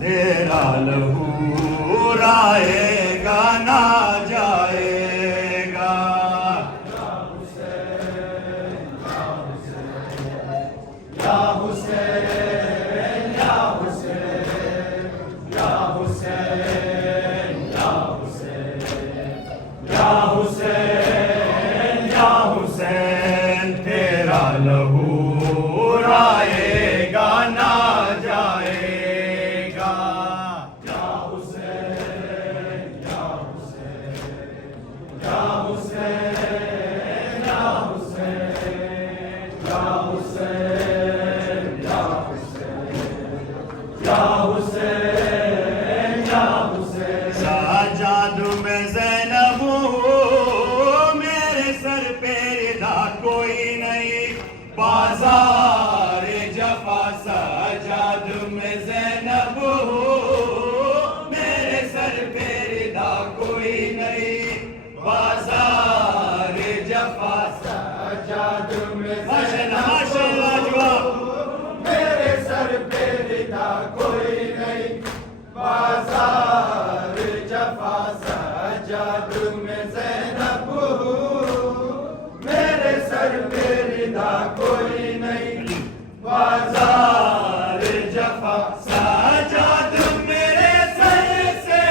تیرا لہو رائے گا نہ جائے گا یا حسین یا حسین یا حسین یا حسین یا حسین یا حسین یا حسین تیرا لہو رائے گا نہ جائے گا یا حسین یا حسین یا حسین یا حسین یا حسین یا حسین یا حسین یا حسین سجاد میں زینب میرے سر پہ ردا کوئی نہیں بازار جفا سجاد میں زینب میرے سر پہ ردا کوئی نہیں بازار جفا سجاد میں میرے سر پہ ردا کوئی نہیں بازار جفا سجاد میں زینب میرے سر پہ ردا کوئی نہیں بازار جفا سجاد میرے سر سے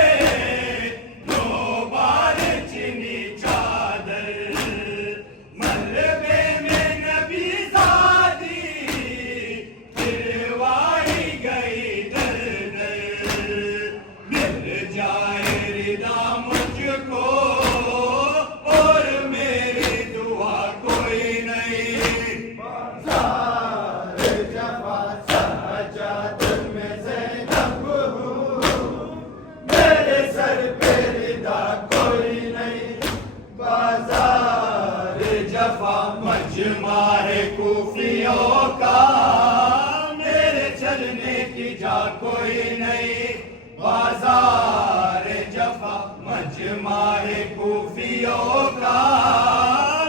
دو بار چنی چادر ملبے میں نبی زادی گروائی گئی در در مل جائے ردا مجھ کو اور میری دعا کوئی نہیں بازار جفا سجاد میں زینب میرے سر پہ ردا کوئی نہیں بازار جفا مجمع کوفیوں کا میرے چلنے کی جا کوئی نہیں بازار جفا مجمع کوفیوں کا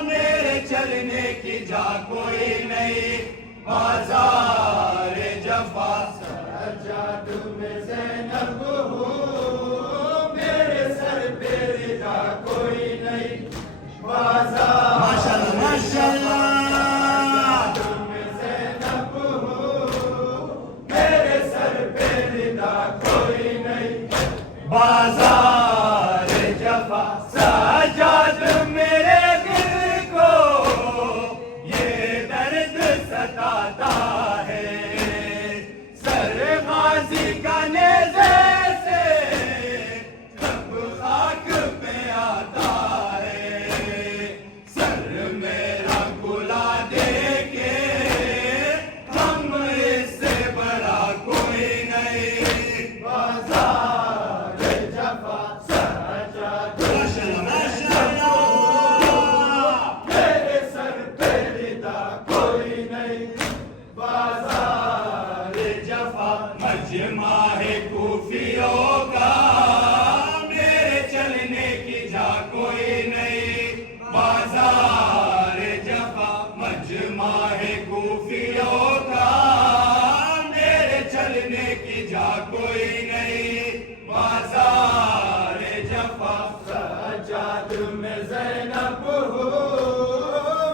میرے چلنے کی جا کوئی نہیں بازار جفا سجاد میں زینب میرے سر پہ ردا کوئی نہیں بازار ماشاءاللہ میں زینب میرے سر پہ ردا کوئی نہیں بازار جفا سجاد میرے دل کو یہ درد ستاتا ہے سر غازی کا نیزے سے جب خاک پہ آتا ہے سر میرا گلا دے کے ہم اس سے بڑا کوئی نہیں بازار جفا سجاد میرے سر پہ ردا کوئی نہیں بازار جفا مجمع کوفیوں کا میرے چلنے کی جا کوئی نہیں بازار جفا مجمع کوفیوں کا میرے چلنے کی جا کوئی نہیں بازار جفا سجاد میں زینب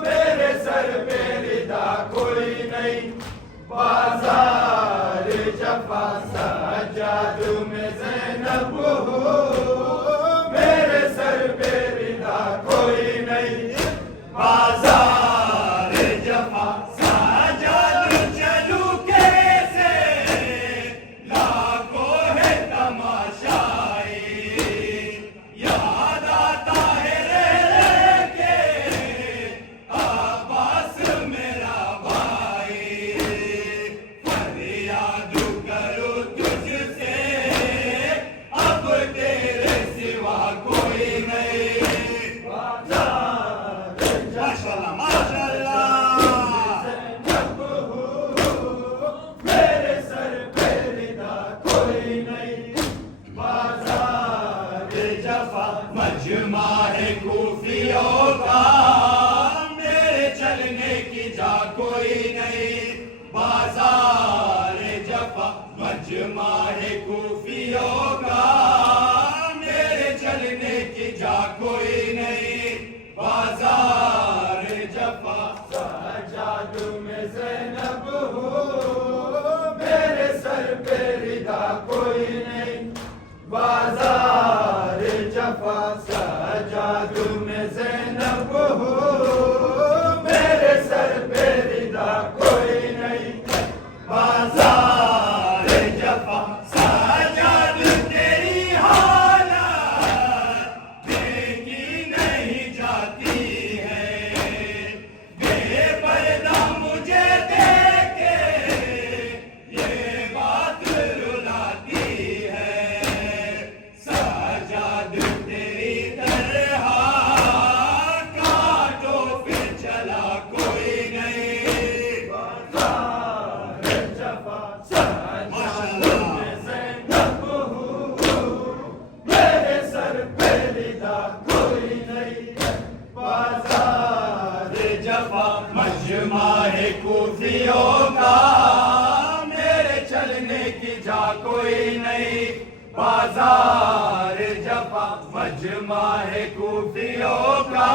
میرے سر پہ ردا کوئی نہیں بازار جفا سجاد میں زینب میرے سر پہ ردا کوئی نہیں بازار جفا سجاد چلو کیسے لاکھوں ہے تماشائی یاد آتا ہے رہ کے عباس میرا بھائی فریاد کرو تجھ سے اب تیرے سوا کوئی نہیں ماشاءاللہ ماشاءاللہ میرے سر پہ ردا کوئی نہیں بازار جفا مجمع کوفیوں کا میرے چلنے کی جا کوئی نہیں بازار جفا مجمع مجمع کوفیوں کا میرے چلنے کی جا کوئی نہیں بازار جفا سجاد میں زینب ہوں میرے سر پہ ردا کوئی نہیں بازار جفا سجاد میں زینب ہوں میرے سر پہ ردا کوئی نہیں بازار جفا سجاد تیری حالت دیکھی نہیں جاتی ہے بے پردہ مجھے دیکھے یہ بات رلاتی ہے سجاد تیری طرح کانٹوں پہ چلا کوئی نہیں بازار جفا سجاد میں زینب ہوں میرے سر پہ ردا کوئی نہیں بازار جفا مجمع کوفیوں کا میرے چلنے کی جا کوئی نہیں بازار جفا مجمع کوفیوں کا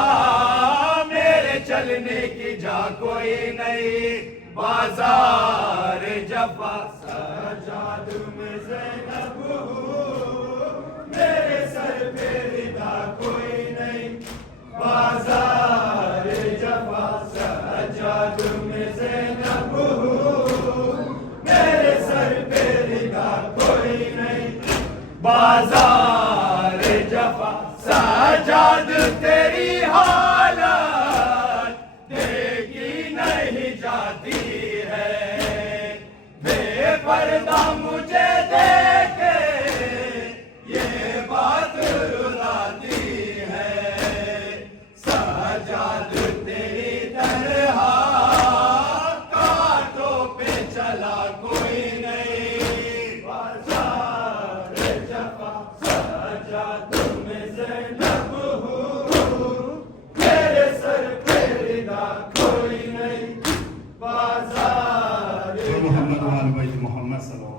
میرے چلنے کی جا کوئی نہیں بازار جفا سجاد میں زینب ہوں میرے سر پہ ردا کوئی نہیں بازار جفا سجاد میں زینب ہوں میرے سر پہ ردا کوئی نہیں بازار جفا سجاد تیری حالت دیکھی نہیں جاتی ہے بے پردہ مجھے دیکھے یہ بات رلاتی ہے سجاد تیری طرح کانٹوں پہ چلا کوئی نہیں بازار جفا سجاد میں زینب ہوں میرے سر پہ ردا کوئی نہیں بازار محمد وآل بیت محمد صلی اللہ علیہ وسلم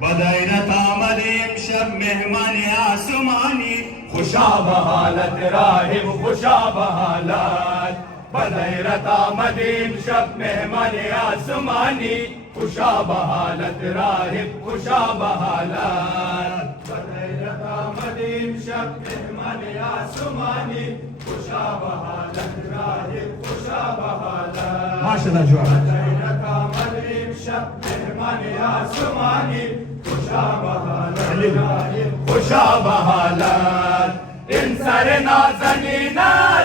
بدایرت آمد امشب مہمان آسمانی خوشا بحالت راہب خوشا بحالت بدیرت آمد امشب مہمان آسمانی خوشا بحالت راہب خوشا بحالت بدیرت آمد امشب مہمان آسمانی خوشا بحالت راہب خوشا بحالت ماشاءاللہ جو بدیرت آمد امشب مہمان آسمانی خوشا بحالت راہب خوشا بحالت ان سر نازنین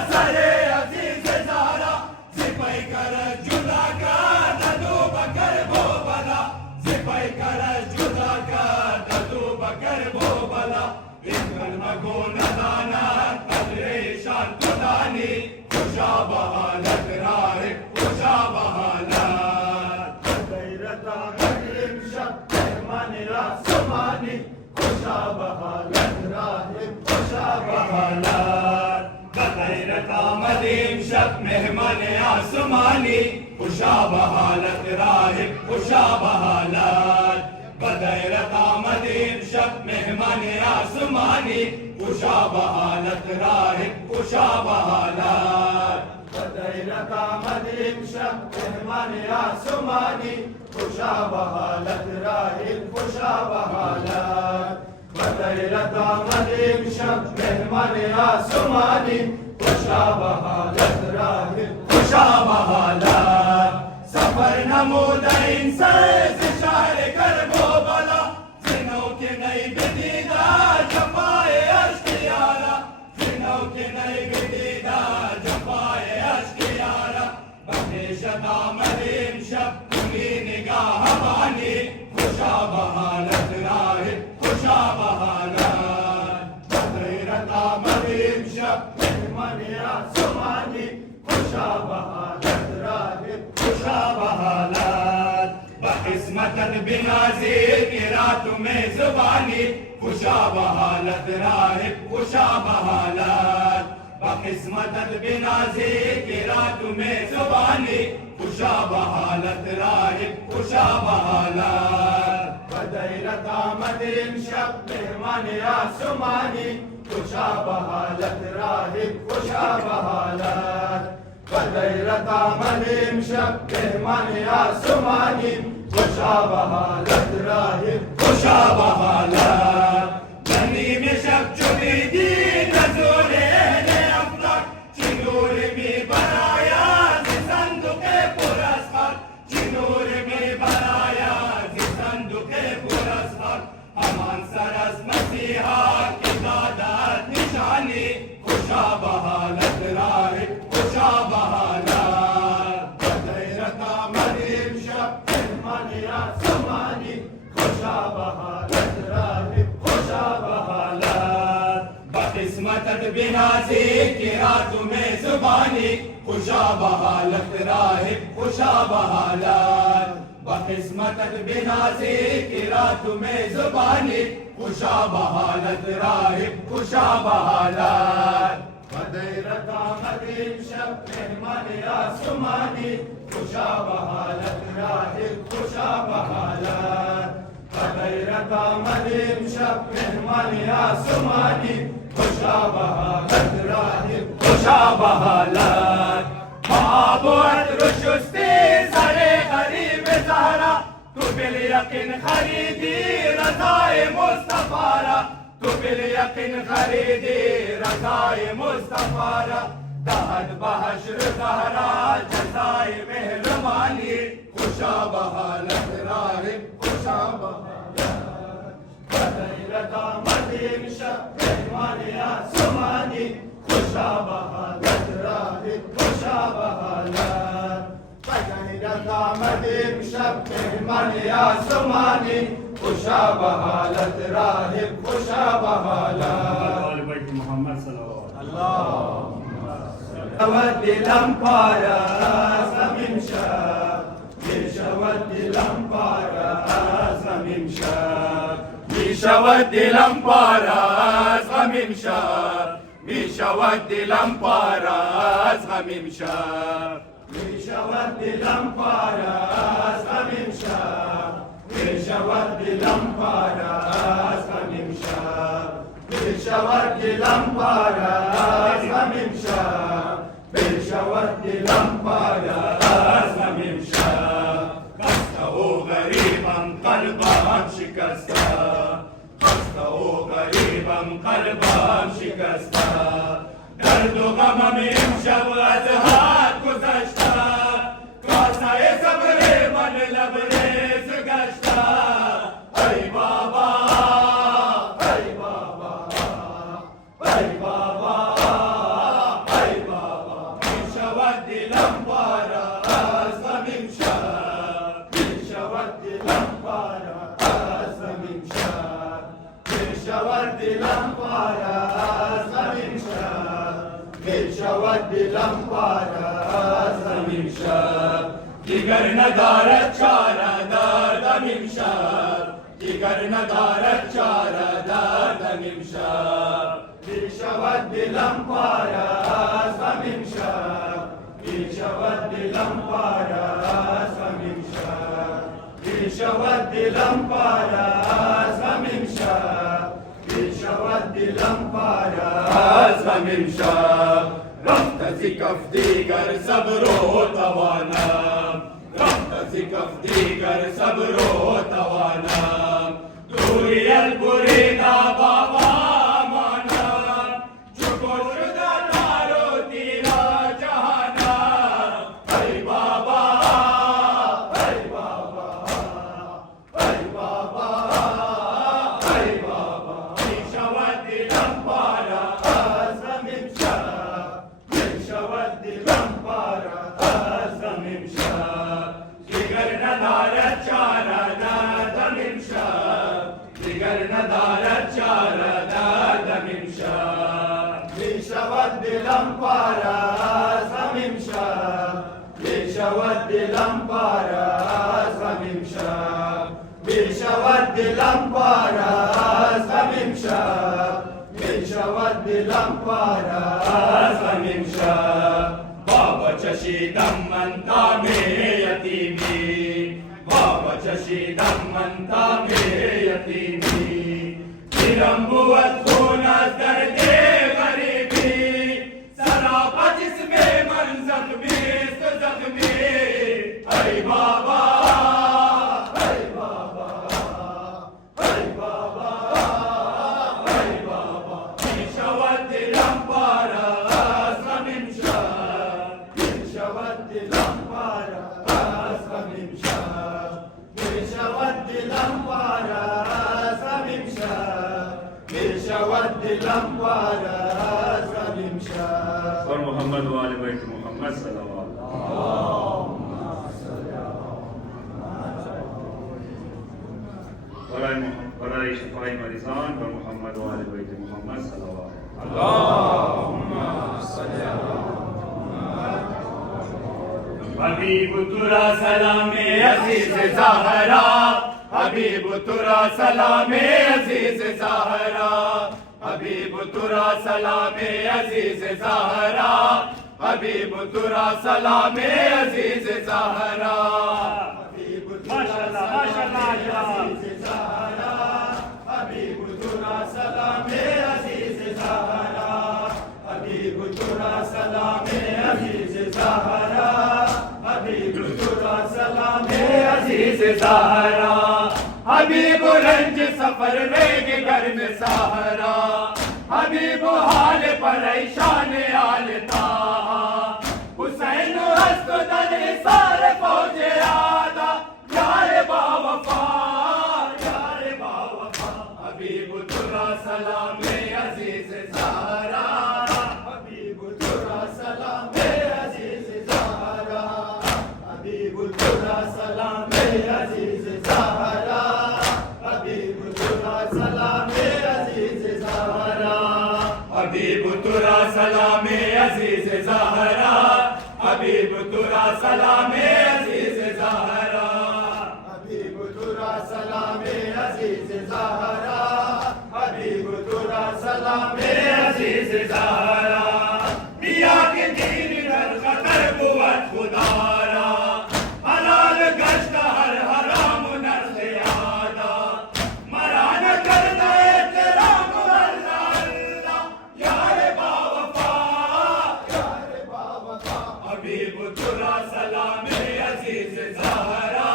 سر عزیز زارا سپاہی کر جدا کر ددو بکر بو بلا سپاہی کر جدا کر ددو بکر بو بلا ان کلمہ کو ندانا قدر شان خدانی خوشا بحالت راہب خوشا بحالت غیرت غیر شب مہمان آسمانی خوشا بحالت راہب خوشا بحالت غیرت آمد امشب مہمان آسمانی خوشا بحالت راہب خوشا بحالت بدیرت آمد امشب مہمان آسمانی خوشا بحالت راہب خوشا بحالت بدیرت آمد امشب مہمان آسمانی خوشا بحالت راہب خوشا بحالت بدیرت آمد امشب مہمان آسمانی خوشا بحالت راہب خوشا بحالت سفر نمود انسان سے شاعر کر بو بلا زنوں کے نئی بدیدہ جفائے عشق یارا زنوں کے نئی بدیدہ جفائے عشق یارا بخشت آمد امشب تمہیں نگاہ بانی خوشا بحالت راہب خوشا بحالت بدیرت آمد امشب مہمان آسمانی خوشا بحالت راہب خوشا بحالت بقسمتت بنازیر کی رات میں زبانی خوشا بحالت راہب خوشا بحالت بقسمتت بنازی کرات میں زبانی خوشا بحالت راہب خوشا بحالت بدیرت آمد امشب مہمان آسمانی خوشا بحالت راہب خوشا بحالت بدیرت آمد امشب مہمان آسمانی خوشا بحالت راہب خوشا بحالت جنی میں شب چلی دی نظور اہل افلاک چنور میں بنایا زی صندوق پراسخار چنور میں بنایا زی صندوق پراسخار امان سر از مسیحا کی دادت نشانی خوشا بحالت راہب خوشا بحالت بدیرت آمد امشب مہمان آسمانی خوشا بحالت راہب خوشا بحالت بقسمتت بنازی کرات میں زبانی خوشا بحالت راہب خوشا بحالت بقسمتت بنازی کرات میں زبانی خوشا بحالت راہب خوشا بحالت بدیرت آمد امشب مہمان آسمانی خوشا بحالت راہب خوشا بحالت بدیرت آمد امشب مہمان آسمانی خوشا بحالت راہب خوشا بحالت باب و عطر و شستی سر غریب زہرا تو بالیقین خریدی رضائے مصطفیٰ را تو بالیقین خریدی رضائے مصطفیٰ را دہد بحشر زہرا جزائے مہربانی خوشا بحالت راہب خوشا بحالت بدیرت آمد امشب مہمان آسمانی خوشا بحالت راہب خوشا بحالت بدیرت آمد امشب مہمان آسمانی خوشا بحالت راہب خوشا بحالت آل بیت محمد صلی اللہ دلم پاراز غمیم شب میشود دلم پاراز غمیم شب میشود دلم پاراز غمیم شب میشود دلم پاراز غمیم شب میشود دلم پاراز غمیم شب میشود دلم پاراز غمیم شب میشود دلم پاراز غمیم شب میشود دلم پاراز غمیم شب خسته و غریبم قلبم شکسته خسته و غریبم قلبم شکسته درد و غمم امشب از حد گذشته کاسه صبر من لبریز گشته ای بابا ای بابا ای بابا ای بابا میشود دلم پاراز غمیم شب میشود دلم پاراز غمیم شب میشود دلم پاراز غمیم شب میشود دلم پاراز غمیم شب دیگر ندارد چاره دردم امشب دیگر ندارد چاره دردم امشب میشود دلم پاراز غمیم شب میشود دلم پاراز غمیم شب میشود دلم پاراز غمیم شب میشود دلم پاراز غمیم شب رفت از کف دیگر صبر و توانم رفت از کف دیگر صبر و توانم دوری البریده بابا مانم چکو شده نار و تیرا جهانم ای بابا ای بابا ای بابا ای بابا میشود دلم پاراز غمیم شب میشود دلم پاراز غمیم شب دیگر ندارد چاره دردم امشب دیگر ندارد چاره دردم امشب میشود دلم پاراز غمیم شب میشود دلم پاراز غمیم شب میشود دلم پاراز غمیم شب میشود دلم پارا زمین شد بابا چشیدم من دام یتیمی بابا چشیدم من دام یتیمی دیرم بود خون از درد غریبی سراپا جسم من زخمیست زخمی ای بابا ای بابا ای بابا ای بابا می شود دلم پارا از غمیم شد می شود دلم پارا از غمیم شد می شود دلم پارا از غمیم شد می شود دلم پارا از غمیم شد اور محمد و آل بیت محمد صلوات برای شفای مریضان و محمد و آل بیت محمد صلوات حبیب تو را سلام عزیز زہرا حبیب تو را سلام عزیز زہرا حبیب تو را سلام عزیز زہرا حبیب تو را سلام عزیز زہرا ماشاءاللہ ماشاءاللہ عزیز زہرا حبیب تو را سلام عزیز زہرا حبیب تو را سلام عزیز زہرا حبیب تو را سلام عزیز زہرا حبیب رنج سفر ریگ گھر میں سہرا حبیب حال پریشان آلتا حسین ہست در سار فوج آدھا یار با وفا یار با وفا حبیب ترا سلام عزیز زہرا حبیب ترا سلام عزیز زہرا حبیب ترا سلام عزیز زہرا حبیب ترا سلام عزیز زہرا حبیب ترا سلام عزیز زہرا حبیب ترا سلام عزیز زہرا حبیب ترا سلام عزیز زہرا حبیب ترا سلام عزیز زہرا بیا کے دین در خطر بود خدارا حلال گشت ہر حرام نرد یادا مران کرد احترام اللہ اللہ یار با وفا یار با وفا حبیب ترا سلام عزیز زہرا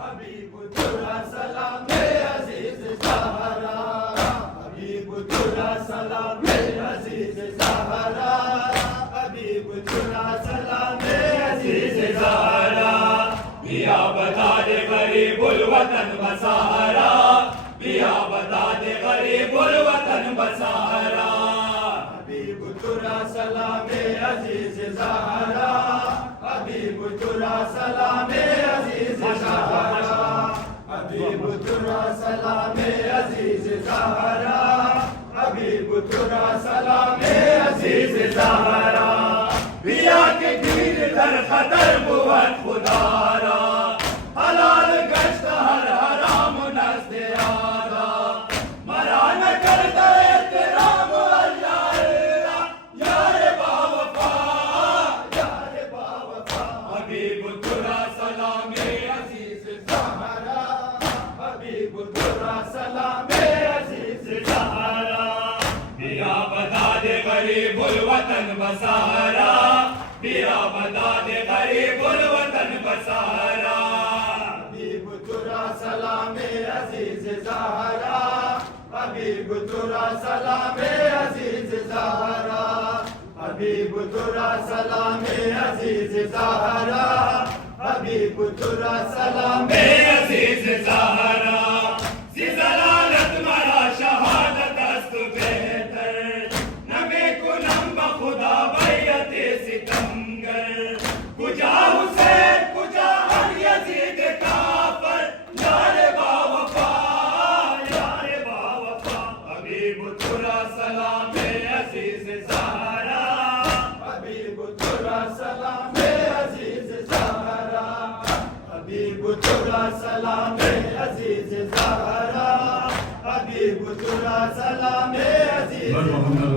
حبیب ترا سلام عزیز زہرا حبیب ترا سلام عزیز زہرا حبیب ترا سلام عزیز زہرا بیا بتا دے غریب الوطن بسارا بیا بتا دے غریب الوطن بسارا حبیب ترا سلام عزیز زہرا حبیب ترا سلام عزیز زہرا حبیب ترا سلام عزیز زہرا حبیب ترا سلام عزیز زہرا بیا کے دین در خطر بود خدارا حلال گشت ہر حرام نزد آدھا مران کرد احترام اللہ اللہ یار با وفا یار با وفا حبیب ترا سلام عزیز زہرا حبیب ترا سلام عزیز زہرا بیا بتا دے غریب الوطن بسارا بیا بتا دے غریب الوطن بسارا حبیب ترا سلام عزیز زہرا حبیب ترا سلام عزیز زہرا حبیب ترا سلام عزیز زہرا حبیب ترا سلام عزیز زہرا زی ضلالت مرا شہادت است بہتر نمے کنم بخدا بیعت ستمگر کجا حسین کجا ہر یزید کافر یار با وفا یار با وفا حبیب ترا سلام عزیز زہرا حبیب ترا سلام عزیز زہرا حبیب ترا سلام عزیز زہرا حبیب ترا سلام عزیز محمد